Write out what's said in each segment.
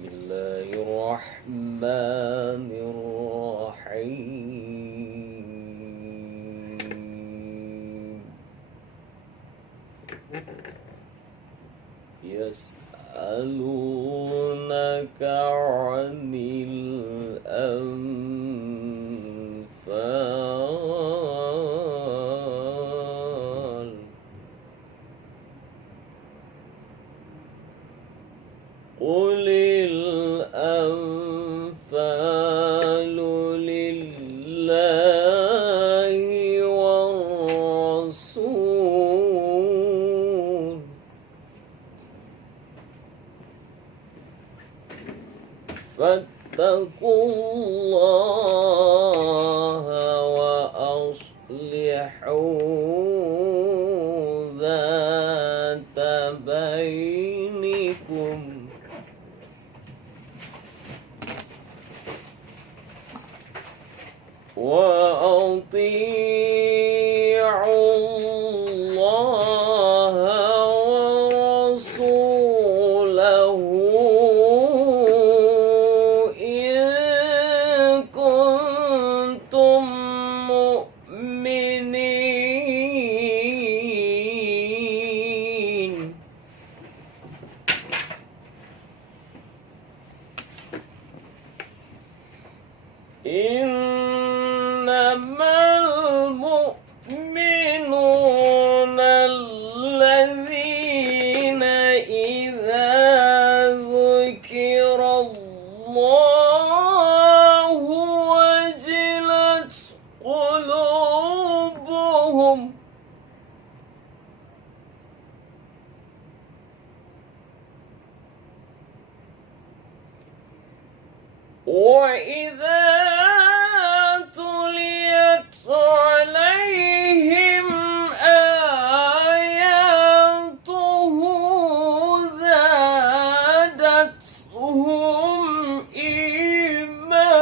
بسم الله الرحمن الرحيم. يسألونك عن الأنفال قل الأنفال لله والرسول فاتقوا الله وأصلحوا ذات بينكم وأطيعوا الله ورسوله إن كنتم مؤمنين. إنما المؤمنون الذين إذا ذكر الله وجلت قلوبهم وإذا تليت عليهم آياته زادتهم إيمانا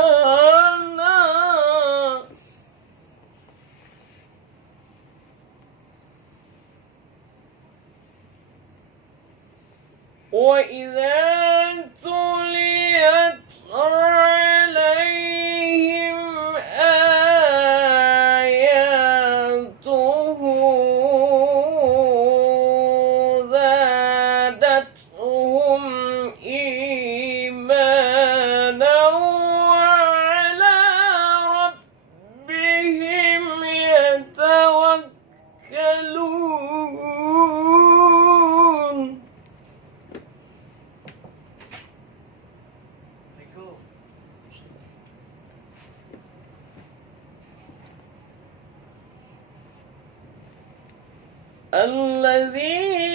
وإذا تليت عليهم آياته زادتهم إيمانا وعلى ربهم يتوكلون. الذين